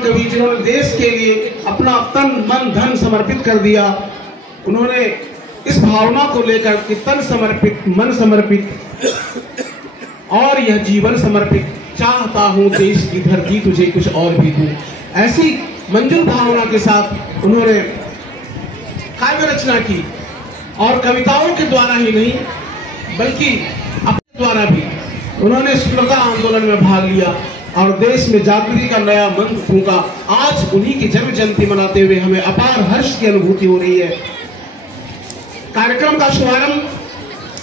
महाकवि जिन्होंने देश के लिए अपना तन मन धन समर्पित कर दिया, उन्होंने इस भावना को लेकर कि तन समर्पित, मन समर्पित और यह जीवन समर्पित, चाहता हूँ देश की धरती तुझे कुछ और भी दूं, ऐसी मंजूर भावना के साथ उन्होंने काव्य रचना की। और कविताओं के द्वारा ही नहीं बल्कि अपने द्वारा भी उन्होंने स्वतंत्रता आंदोलन में भाग लिया और देश में जागृति का नया मंत्र फूंका। आज उन्हीं की जन्म जयंती मनाते हुए हमें अपार हर्ष की अनुभूति हो रही है। कार्यक्रम का शुभारंभ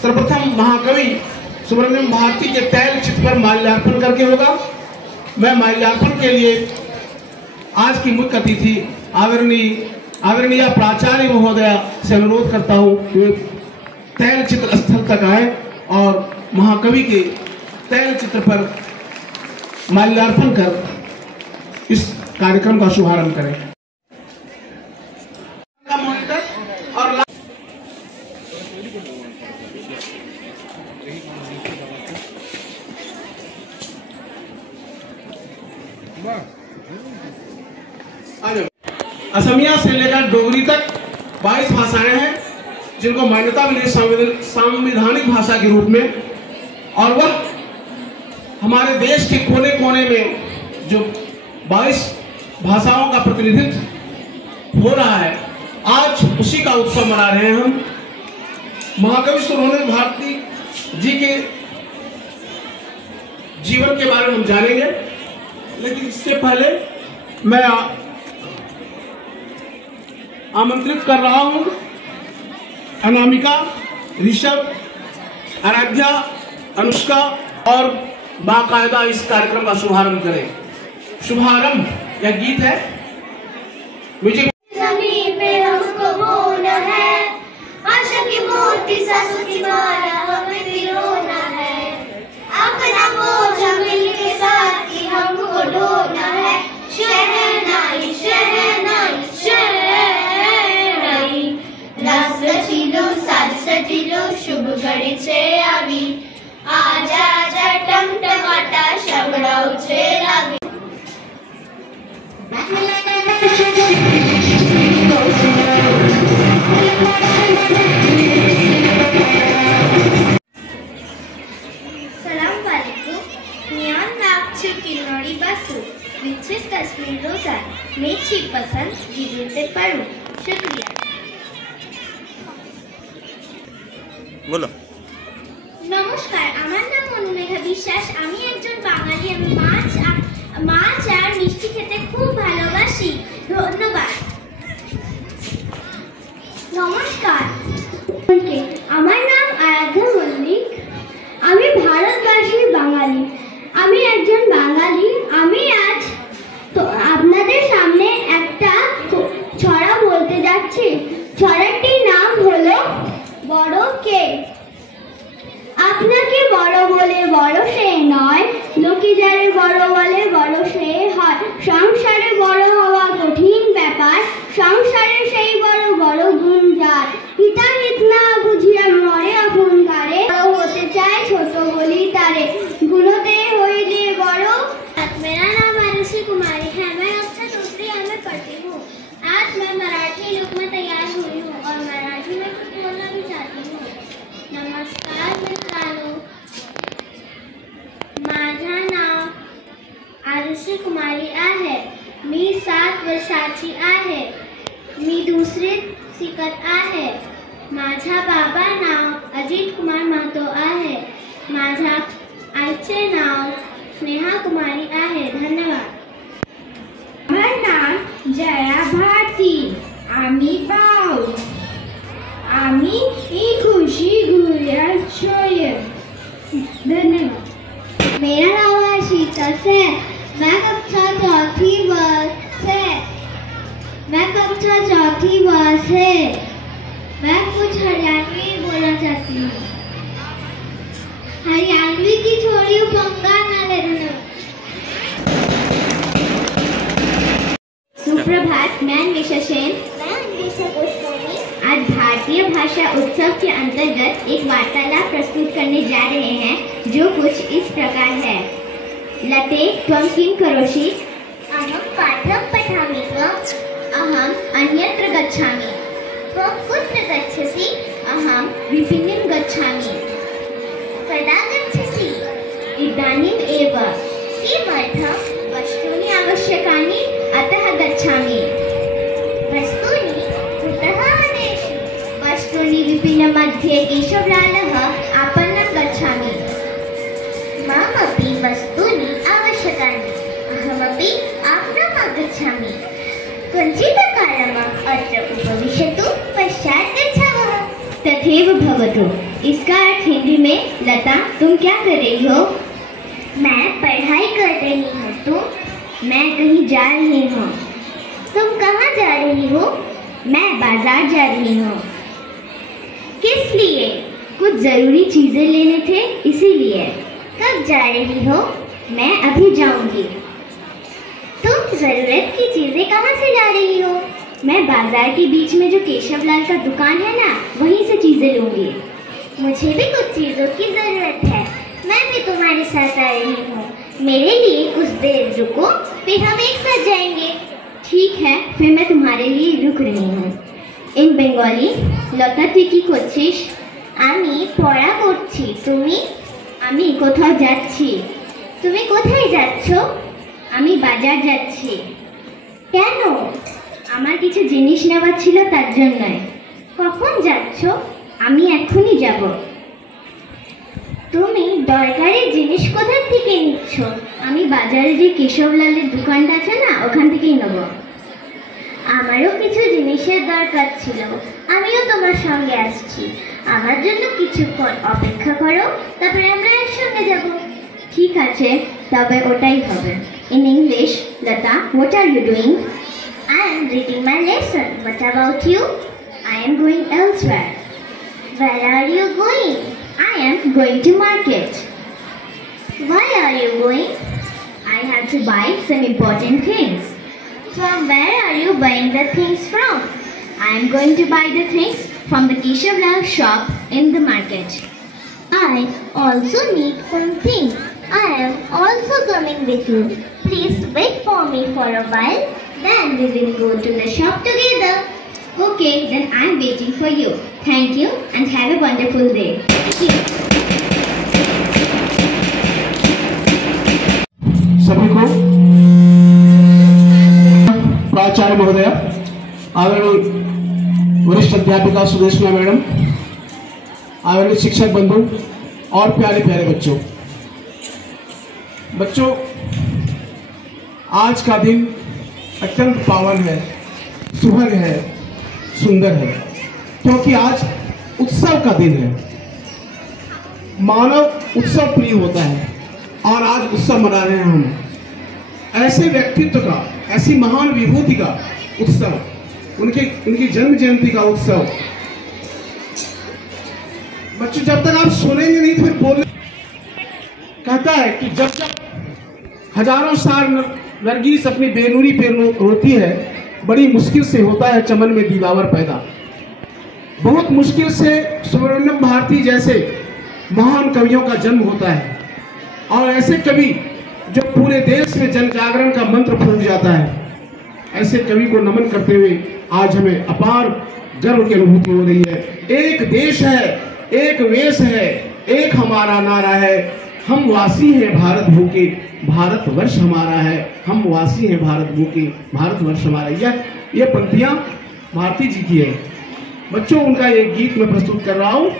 सर्वप्रथम महाकवि सुब्रमण्यम भारती के तैल चित्र पर माल्यार्पण करके होगा। मैं माल्यार्पण के लिए आज की मुख्य अतिथि आदरणीय प्राचार्य महोदया से अनुरोध करता हूँ कि तैल चित्र स्थल तक आए और महाकवि के तैल चित्र पर माल्यार्पण कर इस कार्यक्रम का शुभारंभ करें। और असमिया से लेकर डोगरी तक 22 भाषाएं हैं जिनको मान्यता मिली संवैधानिक भाषा के रूप में, और वह हमारे देश के कोने कोने में जो 22 भाषाओं का प्रतिनिधित्व हो रहा है, आज उसी का उत्सव मना रहे हैं हम। महाकवि सुब्रमण्यम भारती जी के जीवन के बारे में हम जानेंगे, लेकिन इससे पहले मैं आमंत्रित कर रहा हूं अनामिका, ऋषभ, आराध्या, अनुष्का और बाकायदा इस कार्यक्रम का शुभारंभ करें। शुभारंभ यह गीत है। म्यूजिक। जमीन पे हमको बोना है, आशा की मोती सांसों की माला हमें पिरोना है, अपना बोझ मिलके साथ ही हमको ढोना है। शहनाई शहनाई शहनाई, रास रचिलो साज सजिलो शुभ घड़ी छे आवी, आजा आजा टमटमाटा शबड़ा उछे लागे। तस्वीर रोज़ान मेरी पसंद जीवन से पढ़ूं। शुक्रिया। बोलो। नमस्कार, আমার নাম অনুমেঘা বিশ্বাস। আমি একজন বাঙালি। আমি মাছ আর মিষ্টি খেতে খুব ভালোবাসি। ধন্যবাদ। নমস্কার, আমার নাম আরাধ্যা মল্লিক। আমি ভারতবাসী বাঙালি। আমি একজন বাঙালি। আমি আজ তো আপনাদের সামনে একটা ছড়া বলতে যাচ্ছি। ছড়াটির নাম হলো বড় কে। আপনাকে বড় বলে বড় সে নয়, লোকে যারে বড় বলে বড় সে হয়। সংসারে বড় হওয়া কঠিন ব্যাপার, সংসারে সেই বড় বড় গুণ যার। হিতাহিত না বুঝিয়া মরে অহংকারে, বড় হতে চায় ছোট বলি তারে। গুণতে হইলে বড়। मेरा नाम आरुषि कुमारी है। मैं कक्षा दूसरी में पढ़ती हूँ। आज मैं मराठी लुक में तैयार हुई हूँ और मराठी में कुछ बोलना भी चाहती हूँ। नमस्कार मित्रांनो, माझं नाव आरुषि कुमारी आहे। मी 7 वर्षाची आहे। मी दुसरीत शिकत आहे। माझ्या बाबा नाव अजित कुमार महतो आहे। माझ्या आईचे नाव स्नेहा कुमारी आहे। धन्यवाद। আমার নাম জয়া ভারতী। আমি পাউस। আমি खुशी गुड़िया छोये। धन्यवाद। मेरा नाम है शीतल से। मैं कक्षा चौथी वर्ष से। मैं कुछ हरियाणवी बोलना चाहती हूँ। हरियाणवी की छोड़ी पंगा ना लेना। सुप्रभात, मैं निशा सेन। मैं निशा पुष्पनी। आज भारतीय भाषा उत्सव के अंतर्गत एक वार्तालाप प्रस्तुत करने जा रहे हैं जो कुछ इस प्रकार है। लते त्वं किं करोषि? अहं पाठं अन्यत्र गच्छामि। त्वं कुत्र गच्छसि? अहं विपिनीं गच्छामि। कदा गच्छसि? इदानीम् एव। किमर्थं? वस्तूनि आवश्यकानि, अतः गच्छामि। वस्तूनि कुतः आनयसि? वस्तूनि विपिनमध्ये केशवलालः आपणं गच्छामि। ममपि वस्तूनि आवश्यकानि, अहमपि आपणं गच्छामि। किञ्चित्कालम् अत्र उपविशतु, पश्चात् गच्छामः। तथैव भवतु। इसका अर्थ हिंदी में, लता तुम क्या कर रही हो? मैं पढ़ाई कर रही हूँ। तुम? मैं कहीं जा रही हूँ। तुम कहाँ जा रही हो? मैं बाजार जा रही हूँ। किस लिए? कुछ जरूरी चीजें लेने थे, इसीलिए। कब जा रही हो? मैं अभी जाऊंगी। तुम जरूरत की चीजें कहाँ से ला रही हो? मैं बाजार के बीच में जो केशवलाल का दुकान है ना, वहीं से चीजें लूंगी। मुझे भी कुछ चीजों की जरूरत है, मैं भी तुम्हारे साथ आ रही हूँ। मेरे लिए कुछ देर रुको, फिर हम एक साथ जाएंगे। ठीक है, फिर मैं तुम्हारे लिए रुक रही हूँ। इन बेंगली, लता তুই কি করছিস? আমি পড়া করছি। তুমি? আমি কোথাও যাচ্ছি। তুমি কোথায় যাচ্ছ? আমি বাজার যাচ্ছি। কেন? আমার কিছু জিনিস নেওয়ার ছিল, তার জন্য। কখন যাচ্ছ? আমি এখনই যাব। তুমি দরকারি জিনিস কোথা থেকে নিচ্ছ? আমি বাজারে যে কেশবলালের দোকানটা আছে না, ওখান থেকেই নেব। আমারও কিছু জিনিসের দরকার ছিল, আমিও তোমার সঙ্গে আসছি। আমার জন্য কিছুক্ষণ অপেক্ষা করো, তারপরে আমরা একসঙ্গে যাব। ঠিক আছে, তবে ওটাই হবে। In English, Lata, what are you doing? I am reading my lesson. What about you? I am going elsewhere. Where are you going? I am going to market. Why are you going? I have to buy some important things. From where are you buying the things from? I am going to buy the things from the Keshavlal shop in the market. I also need some things. I am also coming with you. Please wait for me for a while. Then we will go to the shop together. Okay, then I am waiting for you. Thank you and have a wonderful day. Thank you. सभी को प्राचार्य महोदया, आदरणीय वरिष्ठ अध्यापिका Sudeshna madam, आदरणीय शिक्षक बंधु और प्यारे प्यारे बच्चों, आज का दिन अत्यंत पावन है, सुभग है, सुंदर है, क्योंकि आज उत्सव का दिन है। मानव उत्सव प्रिय होता है और आज उत्सव मना रहे हैं हम। ऐसे व्यक्तित्व का, ऐसी महान विभूति का उत्सव, उनकी जन्म जयंती का उत्सव। बच्चों, जब तक आप सुनेंगे नहीं फिर बोलने। कहता है कि जब जब हजारों साल नरगिस अपनी बेनूरी पे होती है, बड़ी मुश्किल से होता है चमन में दिलावर पैदा। बहुत मुश्किल से सुब्रमण्यम भारती जैसे महान कवियों का जन्म होता है, और ऐसे कवि जो पूरे देश में जन जागरण का मंत्र फूंक जाता है। ऐसे कवि को नमन करते हुए आज हमें अपार गर्व की अनुभूति हो रही है। एक देश है, एक वेश है, एक हमारा नारा है, हम वासी हैं भारत भूखे, भारतवर्ष हमारा है। हम वासी हैं भारत भूखे, भारतवर्ष हमारा। ये पंक्तियां भारती जी की है। बच्चों, उनका एक गीत मैं प्रस्तुत कर रहा हूँ,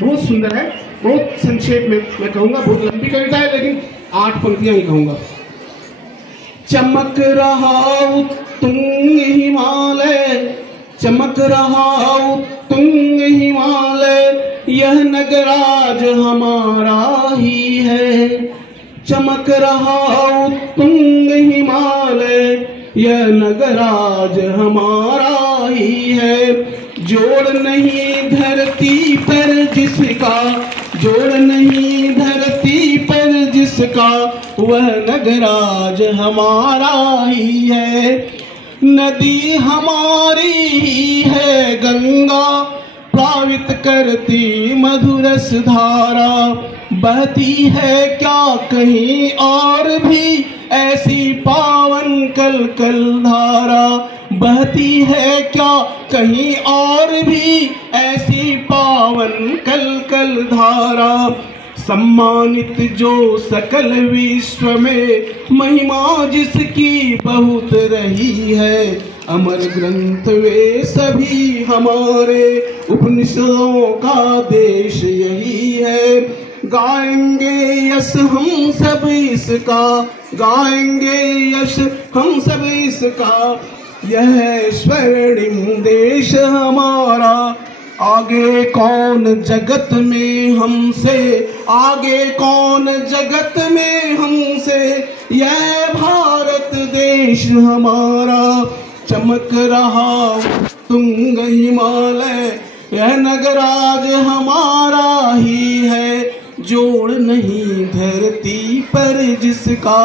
बहुत सुंदर है। बहुत संक्षेप में मैं कहूँगा, बहुत लंबी कविता है, लेकिन 8 पंक्तियां ही कहूँगा। चमक रहा तुंग हिमालय, चमक रहा तुंग हिमालय, यह नगराज हमारा ही है। चमक रहा तुंग हिमालय, यह नगराज हमारा ही है। जोड़ नहीं धरती पर जिसका, जोड़ नहीं धरती पर जिसका, वह नगराज हमारा ही है। नदी हमारी ही है गंगा, प्रभावित करती मधुरस धारा, बहती है क्या कहीं और भी ऐसी पावन कल कल धारा, बहती है क्या कहीं और भी ऐसी पावन कल कल धारा। सम्मानित जो सकल विश्व में महिमा जिसकी बहुत रही है, अमर ग्रंथ वे सभी हमारे उपनिषदों का देश यही है। गाएंगे यश हम सब इसका, गाएंगे यश हम सब इसका, यह स्वर्णिम देश हमारा। आगे कौन जगत में हमसे, आगे कौन जगत में हमसे, यह भारत देश हमारा। चमक रहा तुंग हिमालय, यह नगराज हमारा ही है। जोड़ नहीं धरती पर जिसका,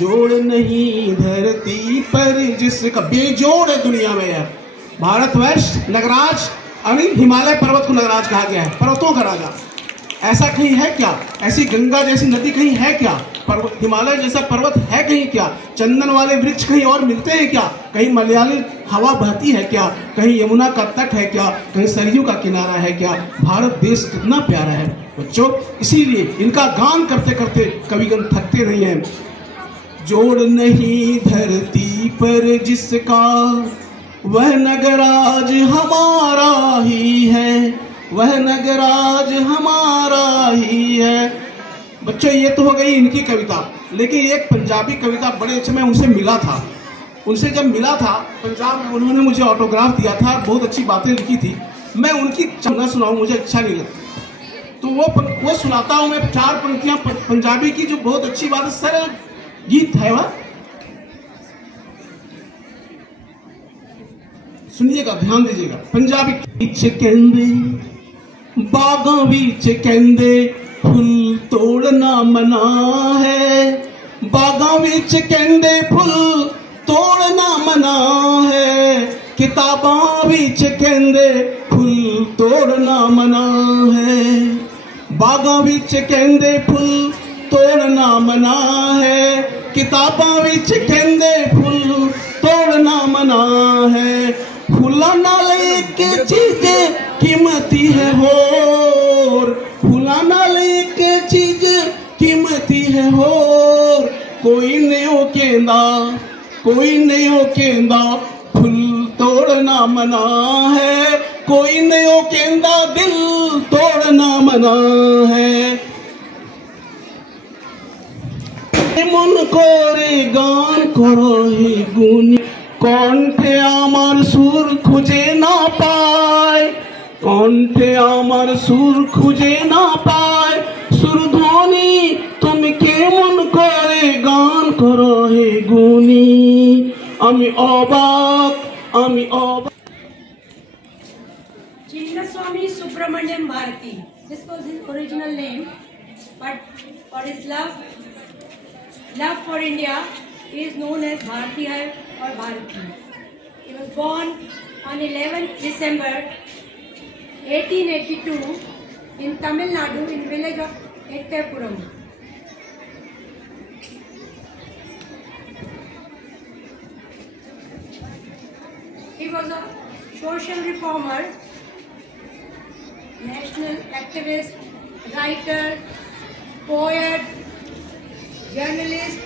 जोड़ नहीं धरती पर जिसका, बेजोड़ है दुनिया में यह भारतवर्ष। नगराज हिमालय पर्वत को नगराज कहा गया है, पर्वतों का राजा। ऐसा कहीं है क्या? ऐसी गंगा जैसी नदी कहीं है क्या? पर्वत हिमालय जैसा पर्वत है कहीं क्या? चंदन वाले वृक्ष कहीं और मिलते हैं क्या? कहीं मलयाली हवा बहती है क्या? कहीं यमुना का तट है क्या? कहीं सरयू का किनारा है क्या? भारत देश कितना प्यारा है बच्चों, इसीलिए इनका गान करते करते कविगण थकते नहीं हैं। जोड़ नहीं धरती पर जिसका, वह नगराज हमारा ही है, वह नगराज हमारा ही है। बच्चों ये तो हो गई इनकी कविता, लेकिन एक पंजाबी कविता बड़े अच्छे, मैं उनसे मिला था। उनसे जब मिला था पंजाब में, उन्होंने मुझे ऑटोग्राफ दिया था, बहुत अच्छी बातें लिखी थी। मैं उनकी न सुनाऊं मुझे अच्छा नहीं लगता, तो वो सुनाता हूँ मैं 4 पंक्तियां पंजाबी की, जो बहुत अच्छी बात है, सरल गीत है वह। सुनिएगा, ध्यान दीजिएगा। पंजाबी बीच कहंदे बागां बीच कहंदे फुल तोड़ना मना है, बागां बीच कहंदे फुल तोड़ना मना है, किताबां बीच कहंदे फुल तोड़ना मना है, बागां बीच कहंदे फुल तोड़ना मना है, किताबां बीच कहंदे फुल तोड़ना मना है। फूला नाल एक चीज कीमती है होर, फूला नाल एक चीज कीमती है होर, कोई नहीं हो कहंदा, कोई नहीं हो कहंदा फुल तोड़ना मना है, कोई नहीं हो कहंदा दिल तोड़ना मना है। मन करे गान करो ही गुनी, কণ্ঠে আমার সুর খুঁজে না পায়, কণ্ঠে আমার সুর খুঁজে না পায়, সুরধ্বনি তুমি কেমন করে গান করো হে গুণী, আমি অবাক, আমি অবাক। Chinnaswamy Subramaniam Bharati. This was his original name, but for his love for India, he is known as Bharatiya or Bharati. He was born on 11th December 1882 in Tamil Nadu in village of Ettapuram. He was a social reformer, national activist, writer, poet, journalist,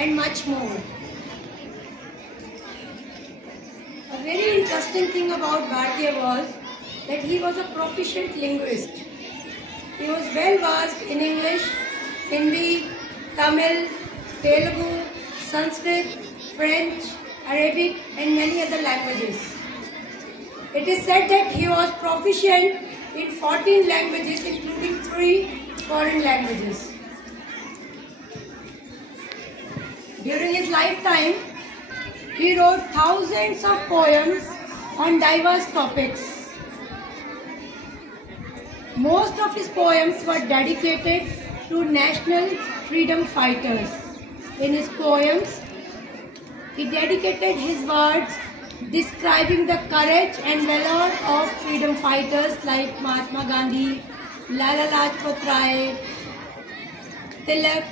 and much more. A very interesting thing about Bharatiya was that he was a proficient linguist. He was well versed in English, Hindi, Tamil, Telugu, Sanskrit, French, Arabic, and many other languages. It is said that he was proficient in 14 languages, including 3 foreign languages. During his lifetime, he wrote thousands of poems on diverse topics. Most of his poems were dedicated to national freedom fighters. In his poems, he dedicated his words describing the courage and valor of freedom fighters like Mahatma Gandhi, Lala Lajpat Rai, Tilak,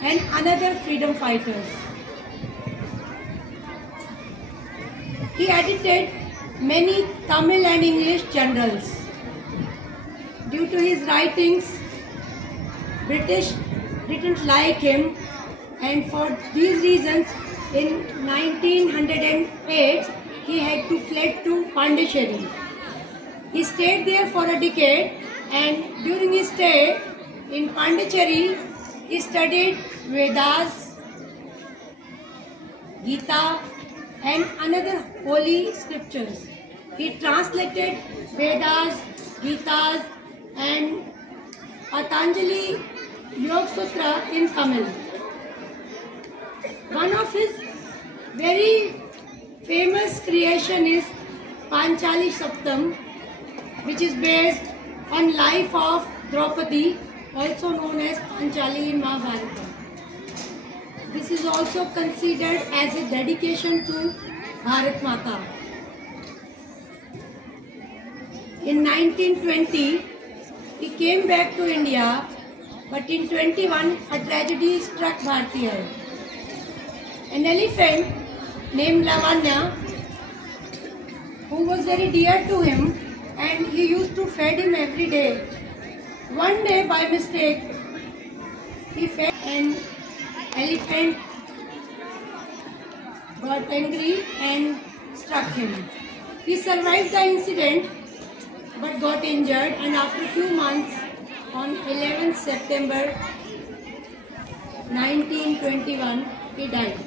and another freedom fighters. He edited many Tamil and English journals. Due to his writings, British didn't like him, and for these reasons, in 1908, he had to flee to Pondicherry. He stayed there for a decade, and during his stay in Pondicherry, he studied Vedas, Gita, and another holy scriptures. He translated Vedas, Gitas, and Patanjali Yoga Sutra in Tamil. One of his very famous creation is Panchali Saptam, which is based on life of Draupadi, also known as Panchali in Mahabharata. This is also considered as a dedication to Bharat Mata. In 1920, he came back to India, but in 21, a tragedy struck Bhartiya. An elephant named Lavanya, who was very dear to him, and he used to feed him every day. One day, by mistake, he fed an elephant, got angry and struck him. He survived the incident but got injured, and after a few months, on 11th September 1921, he died.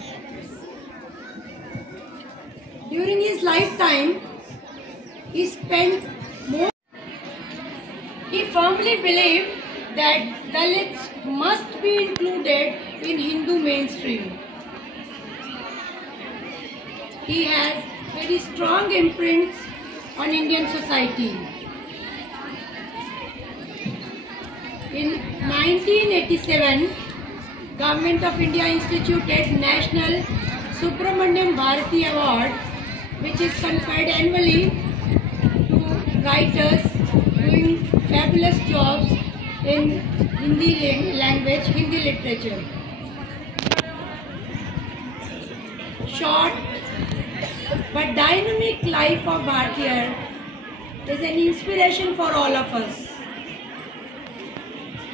During his lifetime, he spent more. He firmly believed that Dalits must be included in Hindu mainstream. He has very strong imprints on Indian society. In 1987, Government of India instituted National Subramaniam Bharati Award, which is conferred annually to writers doing fabulous jobs in Hindi language, Hindi literature. Short but dynamic life of Bhartiya is an inspiration for all of us.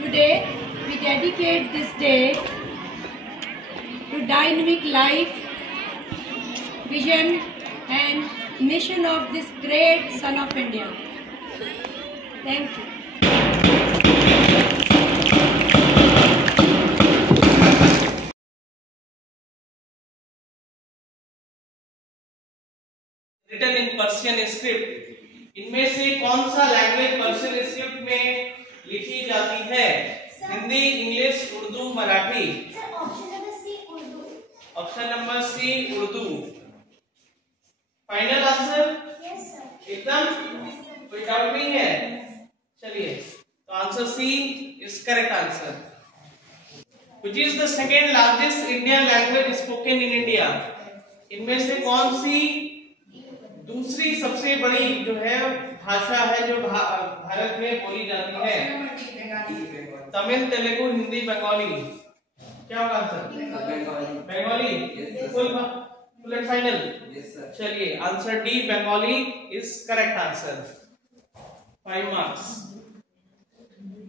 Today, we dedicate this day to dynamic life, vision, and mission of this great son of India. Thank you. Written in Persian script. इनमें से कौन सा language Persian script में लिखी जाती है? Hindi, English, Urdu, Marathi. Option number C Urdu. Final answer? एकदम कोई डाउट नहीं है? चलिए, तो answer C is correct answer. Which is the second largest Indian language spoken in India? इनमें से कौन सी दूसरी सबसे बड़ी जो है भाषा है जो भारत में बोली जाती है? तमिल, तेलुगु, हिंदी, बंगाली। क्या होगा answer? Bengali. Full and final? चलिए, answer D Bengali is correct answer. 5 मार्क्स।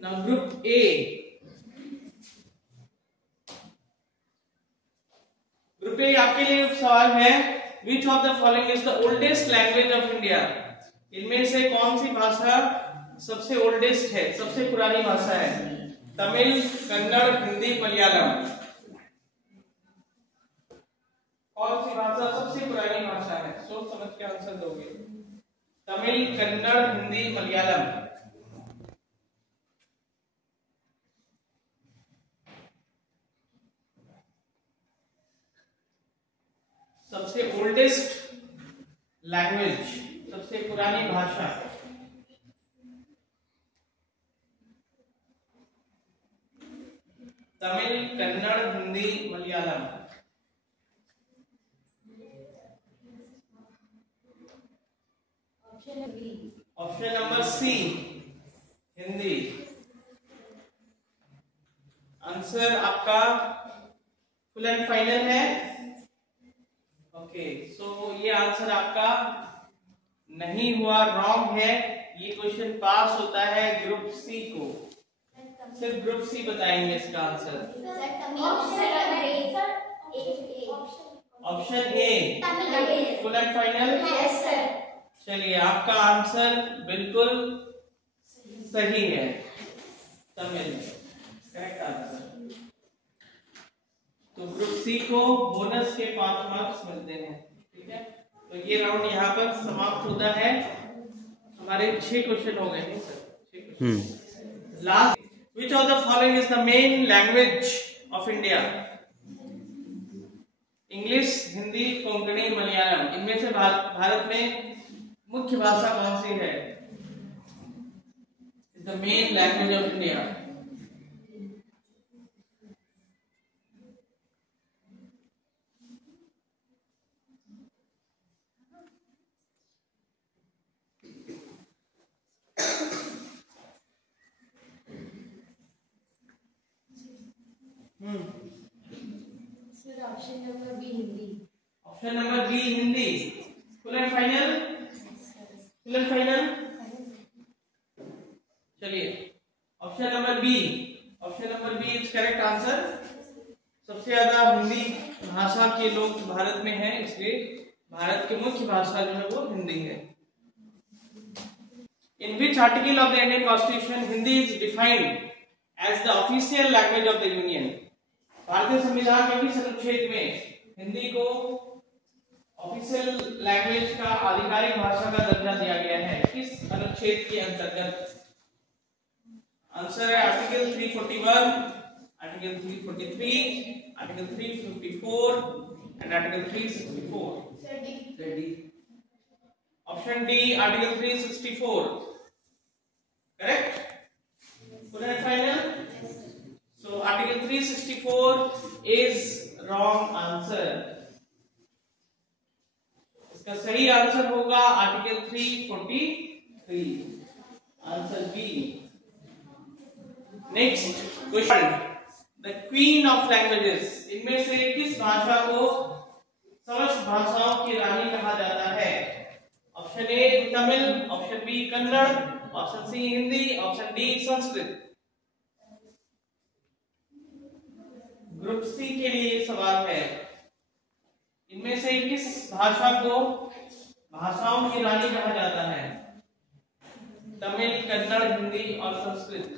Now group A. Group A आपके लिए सवाल है, Which of the following is the oldest language of India? इनमें से कौन सी भाषा सबसे ओल्डेस्ट है, सबसे पुरानी भाषा है? तमिल, कन्नड़, हिंदी, मलयालम। कौन सी भाषा सबसे पुरानी भाषा है? सोच समझ के आंसर दोगे। तमिल, कन्नड़, हिंदी, मलयालम। सबसे ओल्डेस्ट लैंग्वेज, सबसे पुरानी भाषा। Tamil, Kannada, Hindi, Malayalam. Option number C Hindi. Answer आपका फुल एंड फाइनल है? ओके, सो ये आंसर आपका नहीं हुआ, रॉन्ग है। ये क्वेश्चन पास होता है ग्रुप सी को, सिर्फ ग्रुप सी बताएंगे इसका answer. Option a full and final? चलिए, आपका आंसर बिल्कुल सही है, तमिल करेक्ट आंसर। तो ग्रुप सी को बोनस के 5 मार्क्स मिलते हैं। ठीक है, तो ये राउंड यहाँ पर समाप्त होता है। हमारे 6 क्वेश्चन हो गए हैं sir, 6 question. Last, which of the following is the main language of India? English, Hindi, Konkani, Malayalam, इनमें से भारत में मुख्य भाषा कौन सी है? The main language of India. Option number B Hindi. Option number B Hindi, full and final? Full and final? चलिए, option number B is correct answer. सबसे ज्यादा हिंदी भाषा के लोग भारत में हैं, इसलिए भारत की मुख्य भाषा जो है वो हिंदी है। In which article of the Indian constitution Hindi is defined as the official language of the union? भारतीय संविधान के किस अनुच्छेद में हिंदी को ऑफिशियल लैंग्वेज का आधिकारिक भाषा का दर्जा दिया गया है? किस अनुच्छेद के अंतर्गत? आंसर है article 341, article 343, article 354 and article 364। Option D article 364 correct? Full and final? So article 364 is wrong answer. इसका सही आंसर होगा article 343, answer B. Next question, the queen of languages, इनमें से किस भाषा को समस्त भाषाओं की रानी कहा जाता है? Option A Tamil, option B Kannada, option C Hindi, option D Sanskrit. Group C के लिए सवाल है, इनमें से किस भाषा को भाषाओं की रानी कहा जाता है? तमिल, कन्नड़, हिंदी और Sanskrit.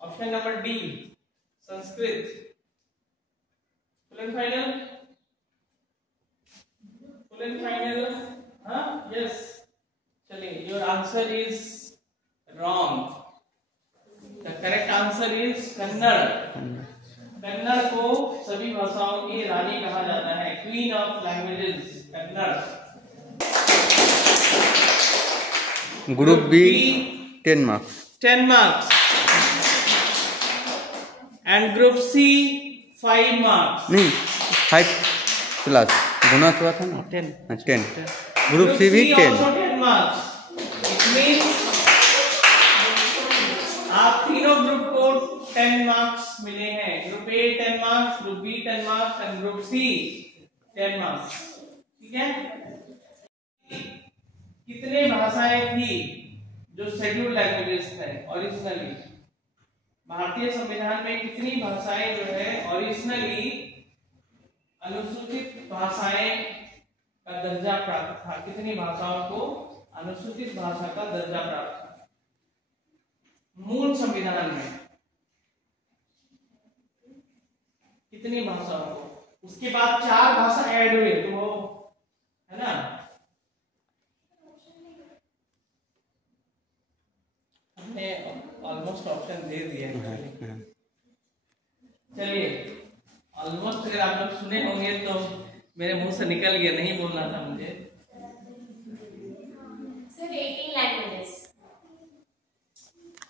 Option number D Sanskrit. Full and final? Full and final? हाँ, यस। चलिए, your answer is wrong. The correct answer is Kannada. Kannada को सभी भाषाओं की रानी कहा जाता है, queen of languages Kannada. Group B 10 marks. 10 marks and group C 5 marks. नहीं, 5 प्लस बोनस हुआ था ना, 10। ग्रुप सी भी 10 मार्क्स। इट मींस आप तीनों ग्रुप को 10 मार्क्स मिले हैं। Group A 10 marks, group B 10 marks and group C 10 marks. ठीक है, कितने भाषाएं थी जो शेड्यूल्ड लैंग्वेजेस थे ओरिजिनली? भारतीय संविधान में कितनी भाषाएं जो है ओरिजिनली अनुसूचित भाषाएं का दर्जा प्राप्त था? कितनी भाषाओं को अनुसूचित भाषा का दर्जा प्राप्त था मूल संविधान में? कितनी भाषाओं को? उसके बाद 4 भाषा ऐड हुए, तो है ना, हमने ऑलमोस्ट ऑप्शन दे दिए। चलिए, ऑलमोस्ट अगर आप लोग सुने होंगे तो मेरे मुंह से निकल गया, नहीं बोलना था मुझे। Sir 18 languages.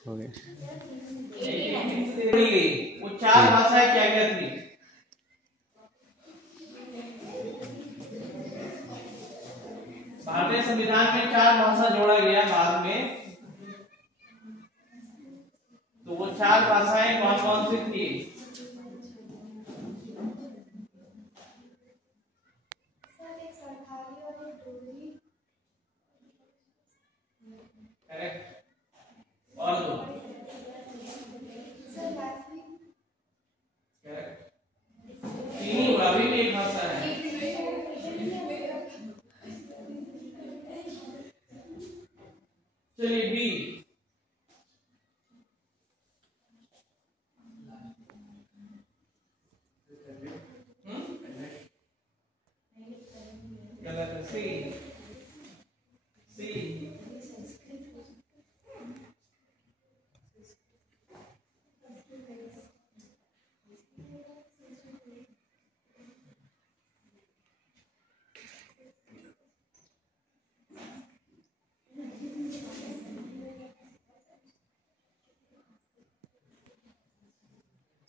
हो गया। वो 4 भाषाएं क्या क्या थी? भारतीय संविधान में 4 भाषा जोड़ा गया बाद में, तो वो 4 भाषाएं कौन कौन सी थी? करेक्ट। और दो चीनी अभी भी एक भाषा है। चलिए बी। गलत है। सी सी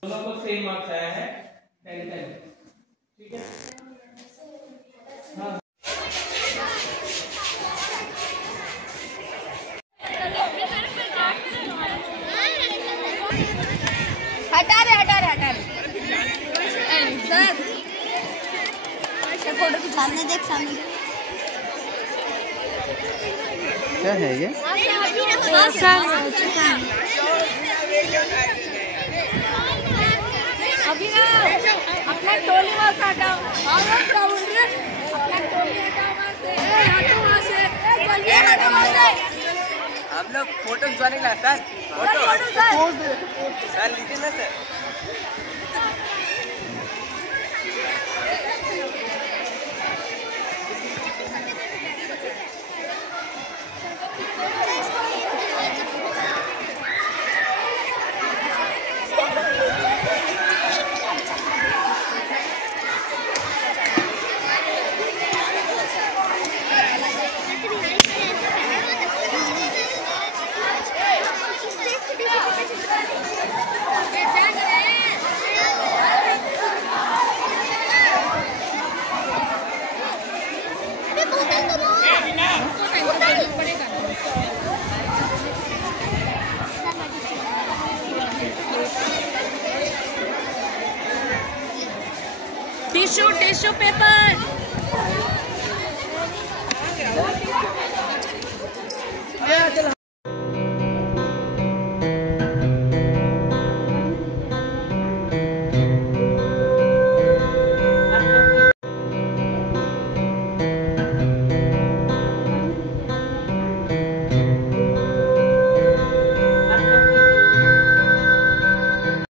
दोनों को सेम मार्क्स आया है 10-10। ठीक है। हाँ हटा रहे सर फोटो के सामने देख, सामने क्या है ये? अपना टोली वहाँ से हटाओ। क्या बोल रहे? अपना टोली हटाओ वहाँ से। हटो वहाँ से, जल्दी हटो वहाँ से। हम लोग फोटो खिंचवाने का सर, फोटो सर लीजिए ना सर। Tissue paper.